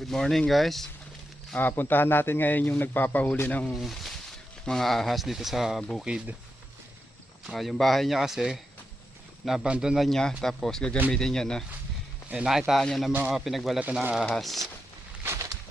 Good morning guys. Puntahan natin ngayon yung nagpapahuli ng mga ahas dito sa bukid. Yung bahay niya kasi nabandonan niya, tapos gagamitin niya na. Nakitaan niya ng mga pinagbalatan ng ahas.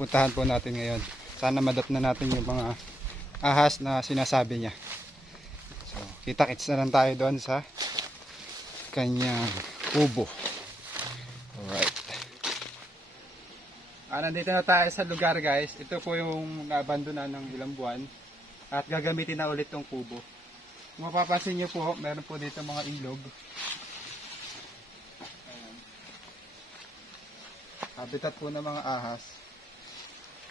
Puntahan po natin ngayon. Sana madat na natin yung mga ahas na sinasabi niya. So, kita-kits na lang tayo doon sa kanyang kubo. Alright. Nandito na tayo sa lugar guys. Ito po yung nabandonan ng ilang buwan. At gagamitin na ulit tong kubo. Kung mapapansin nyo po, meron po dito mga ilog. Ayan. Habitat po ng mga ahas.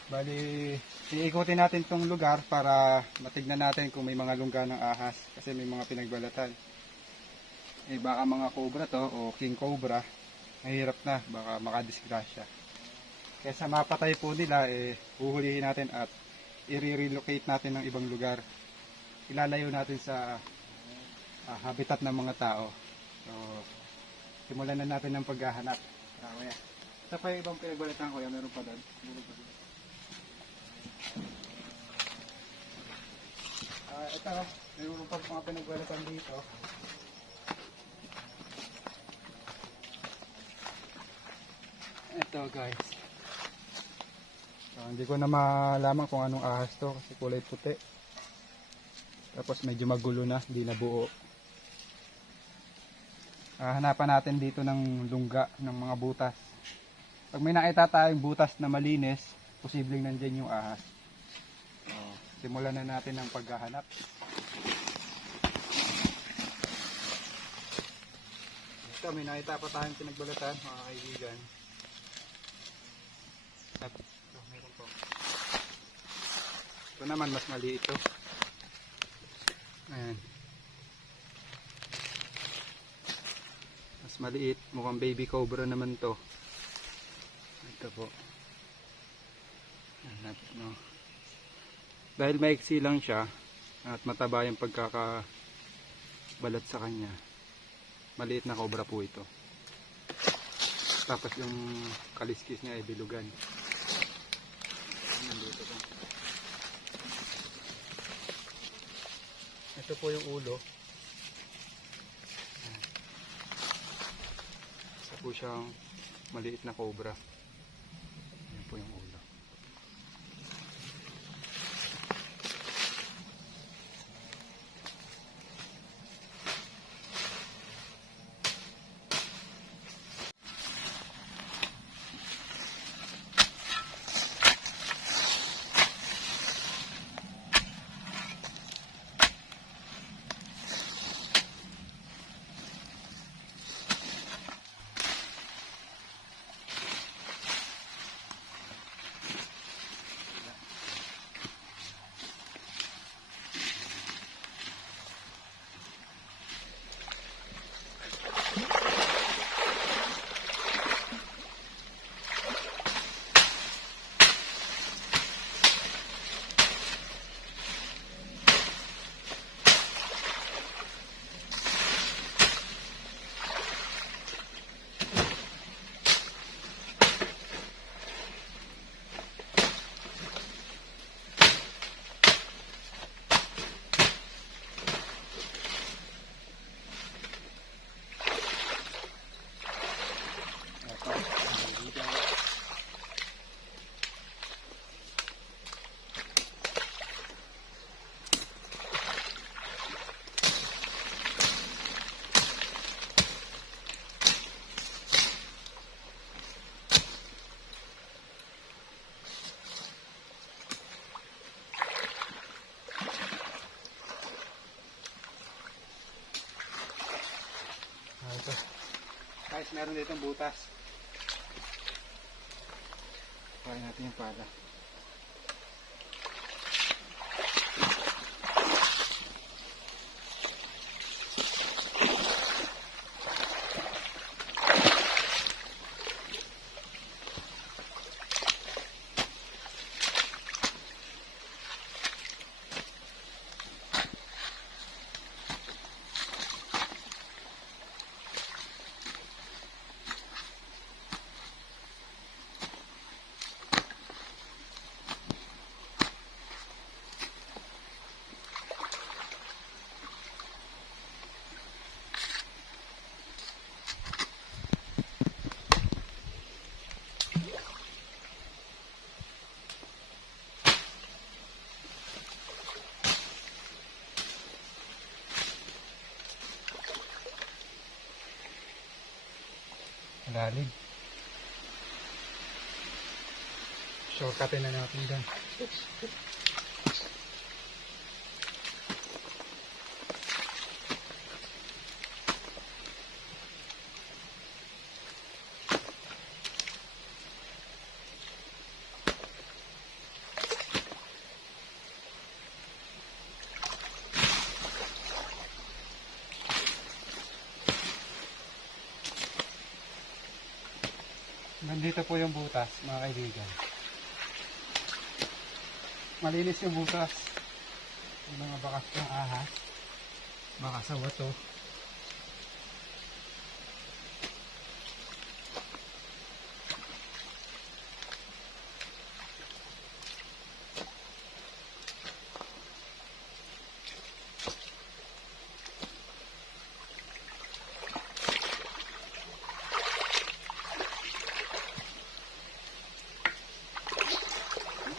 Bali, iikutin natin tong lugar para matignan natin kung may mga lungga ng ahas. Kasi may mga pinagbalatan. Baka mga cobra to o king cobra. Mahirap na, baka makadisgrasya. Kaya sa mapatay po nila, huhulihin natin at i-relocate natin ng ibang lugar. Ilalayo natin sa habitat ng mga tao. So, simulan na natin ng paghahanap. Ito pa yung ibang pinagbalatan ko, meron pa doon. Ito, meron pa mga pinagbalatan dito. Ito guys. Hindi ko na malaman kung anong ahas to kasi kulay puti. Tapos medyo magulo na, hindi na buo. Hanapan natin dito ng lungga, ng mga butas. Pag may nakita tayong butas na malinis, posibleng nandyan yung ahas. So, simulan na natin ang paghahanap. Ito, may nakita pa tayong pinagbalatan, mga kaibigan. Ito naman mas maliit ito. Ayan. Mas maliit, mukhang baby cobra naman to. Ito po. Ayan, no. Dahil maiksi lang siya at mataba yung pagkakabalat sa kanya, maliit na cobra po ito. Tapos yung kaliskis niya ay bilugan. Nandito po. Ito po yung ulo. Isa po siyang maliit na cobra. Yan po yung ulo. Guys, meron ditong butas. Kuhain natin yung pala. Lalim. Shortcutin na natin dyan. Nandito po yung butas, mga kaibigan. Malinis yung butas. Yung mga bakas ng ahas. Baka sa wato.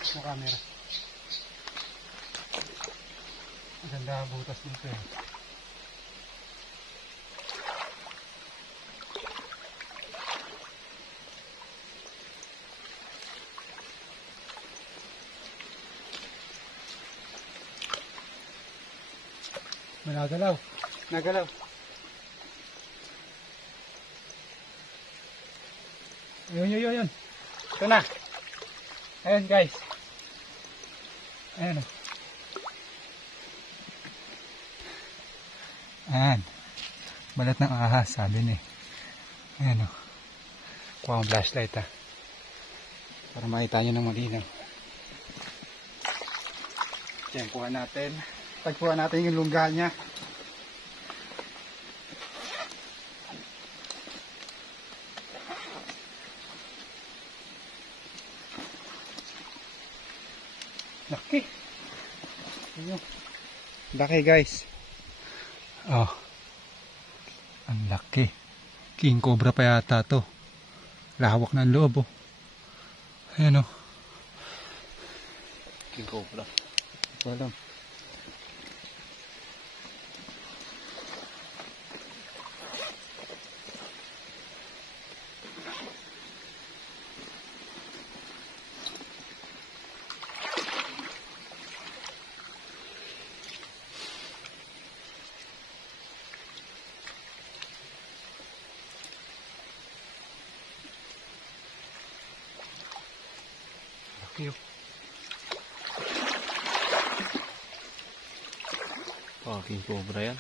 Sa camera. Ang ganda ang butas dito eh. Nagalaw. Nagalaw. Ayun. Ito na. Ayan guys. Ayan. Ayan. Balat ng ahas, sabi ni. Ayan o. Kuha ang flashlight ha. Para makita nyo ng malinaw. Ayan, kuha natin. Tagpuan natin yung lungga niya. Laki. Laki guys. Oh. Ang laki. King cobra pa yata to. Lawak ng loob oh. Ayan oh. King cobra. Walang. Laki oh. Oh, king cobra yan.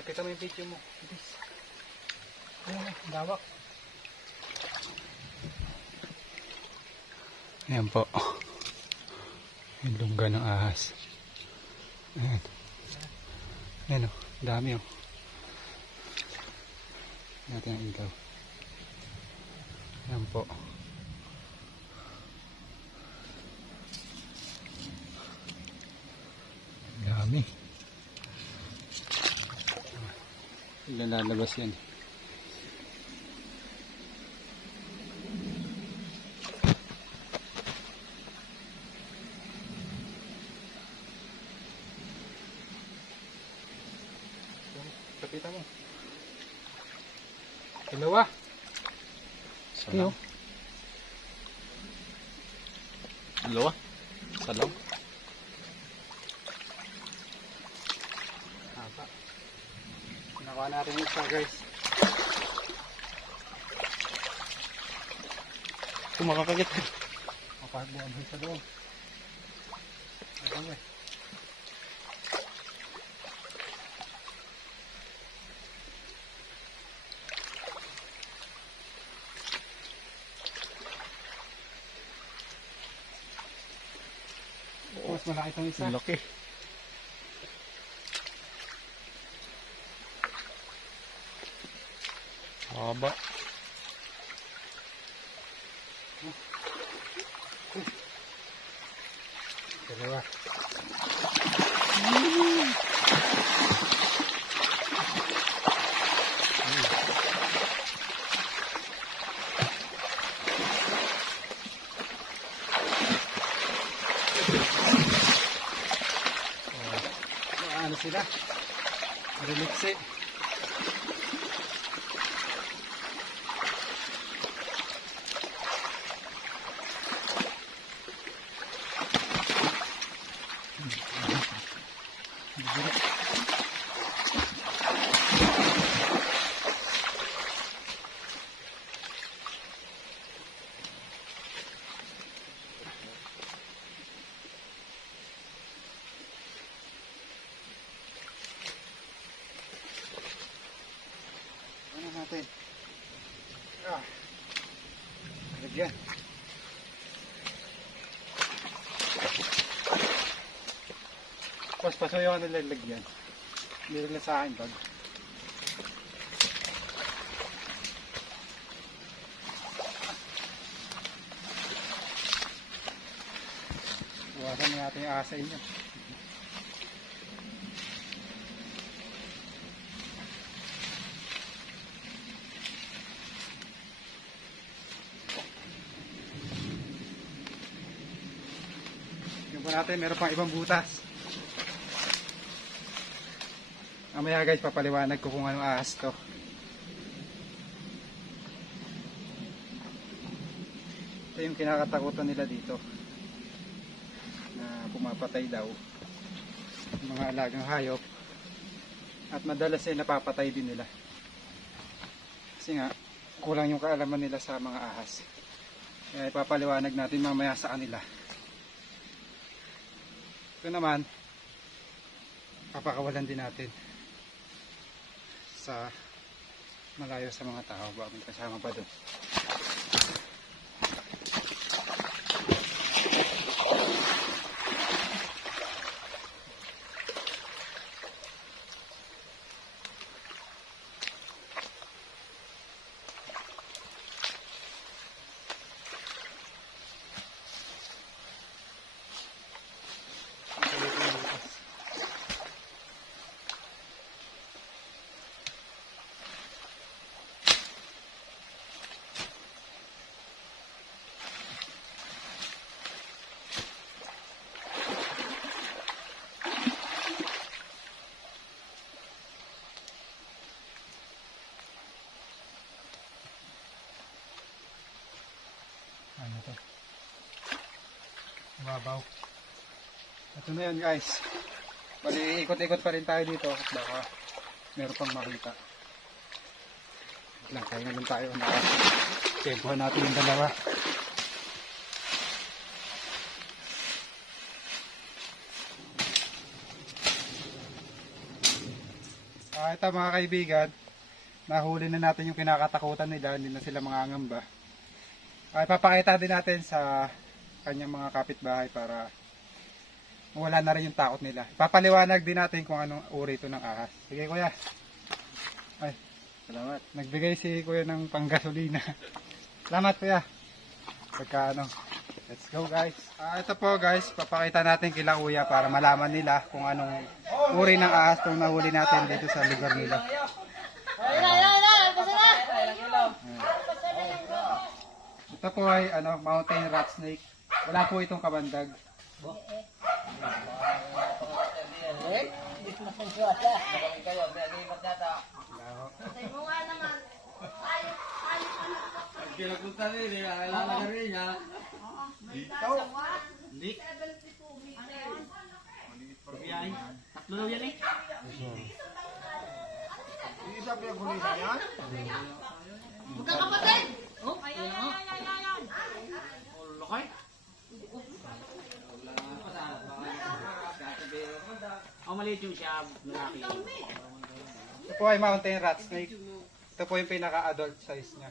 Kapita mo yung video mo. Ayan, lawak. Ayan po. Yung lungga ng ahas. Ayan. Ayan o, dami o. Natin ang ilaw. Ayan po. Dami. Lalabas yan. Kapita mo. Dalawa. Salaw. Dalawa. Salaw. Haba. Nakuha natin yung isa guys. Kumakakagit. Mapagbuhan sa doon. Okay. Mas malaki itong isa. Laki. Haba. Dalawa. Ano sila? Reliksi. Ano natin? Lagyan. Tapos pasoy ako nalagyan. Meron na sa akin bag. Iwasan natin yung asay niya. Yung po natin, meron pang ibang butas. Mamaya guys, papaliwanag ko kung anong ahas to. Ito yung kinakatakutan nila dito. Na pumapatay daw. Yung mga alagang hayop. At madalas ay napapatay din nila. Kasi nga, kulang yung kaalaman nila sa mga ahas. Kaya ipapaliwanag natin mamaya sa kanila. Ito naman, papakawalan din natin sa malayo sa mga tao. Baka may kasama pa doon. Ano to? Mababaw. Ito na yan guys. Bali, ikot-ikot pa rin tayo dito. Baka meron pang makita. Wait lang, kaya naman tayo. Tempohan natin yung dalawa. Ito mga kaibigan. Nahuli na natin yung kinakatakutan nila. Hindi na sila mangangamba. Ay, papakita din natin sa kanyang mga kapitbahay para wala na rin yung takot nila. Papaliwanag din natin kung anong uri ito ng ahas. Sige kuya. Ay, salamat. Nagbigay si kuya ng panggasolina. Salamat kuya. Pagka ano. Let's go guys. Ito po guys, papakita natin kila kuya para malaman nila kung anong uri ng ahas itong nahuli natin dito sa lugar nila. Ito po ay mountain rat snake. Wala po itong kabandag. Tatlo daw yan eh. Magkakapatid! Oh, ay. Lokay. Oh, maliit yung siya. Malaki. Ito po ay mountain rat snake. Ito po yung pinaka-adult size niya.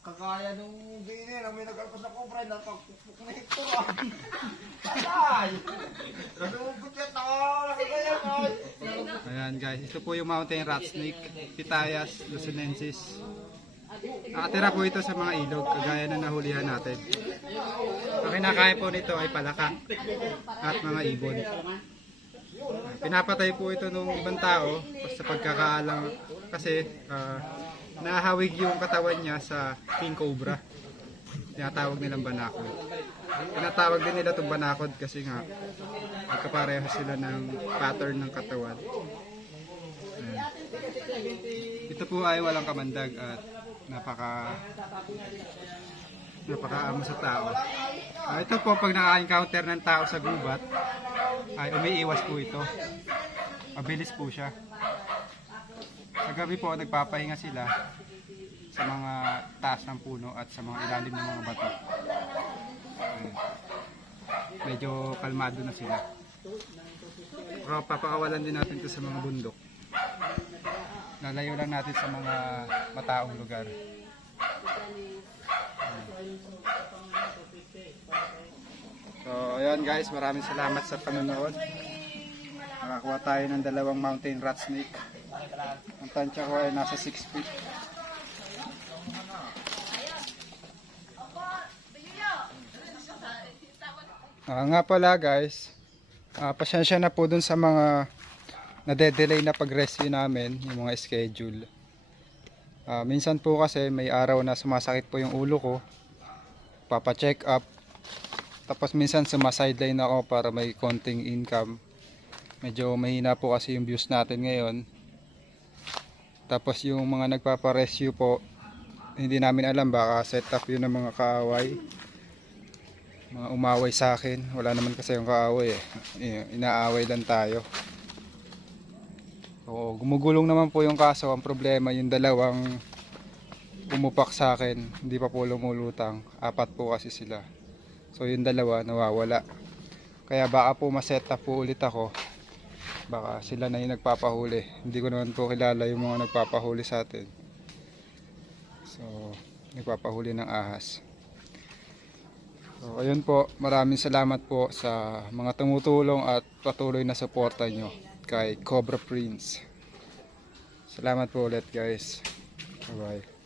Kagaya nung bini na may nag-alpas na kobra na pagpupuk na ito. Ay! Nanugot yan ako! Nakagaya ko! Ayan guys, ito po yung mountain rat snake. Pitayas luzonensis. Nakatira po ito sa mga ilog, kagaya na nahulihan natin. Ang kinakain po nito ay palaka at mga ibon. Pinapatay po ito ng ibang tao sa pagkakaalam kasi nahawig yung katawan niya sa king cobra. Tinatawag nilang banakod. Tinatawag din nila itong banakod kasi nga magkapareho sila ng pattern ng katawan. Ito po ay walang kamandag at napakaamo sa tao. Ito po pag naka-encounter ng tao sa gubat, ay umiiwas po ito. Mabilis po siya. Sa gabi po, nagpapahinga sila sa mga taas ng puno at sa mga ilalim ng mga bato. Ayan. Medyo kalmado na sila. Pero papakawalan din natin ito sa mga bundok. Lalayo lang natin sa mga mataong lugar. So, ayan guys, maraming salamat sa panonood. Nakakuha tayo ng 2 mountain rat snake. Ang tansya ko ay nasa 6 feet. Nga pala guys, pasensya na po dun sa mga nade-delay na pag-rescue namin, yung mga schedule. Minsan po kasi may araw na sumasakit po yung ulo ko, papa-check up, tapos minsan sumasideline ako para may konting income. Medyo mahina po kasi yung views natin ngayon. Tapos yung mga nagpapa-rescue po, hindi namin alam, baka set up yun ng mga kaaway, mga umaway sa akin. Wala naman kasi yung kaaway inaaway lang tayo. So, gumugulong naman po yung kaso. Ang problema yung 2 umupak sa akin, hindi pa po lumulutang. 4 po kasi sila. So yung 2 nawawala. Kaya baka po ma-set up po ulit ako. Baka sila na yung nagpapahuli. Hindi ko naman po kilala yung mga nagpapahuli sa atin. So nagpapahuli ng ahas. So ayun po, maraming salamat po sa mga tumutulong at patuloy na suporta nyo kay Cobra Prince. Salamat po ulit guys. Bye bye.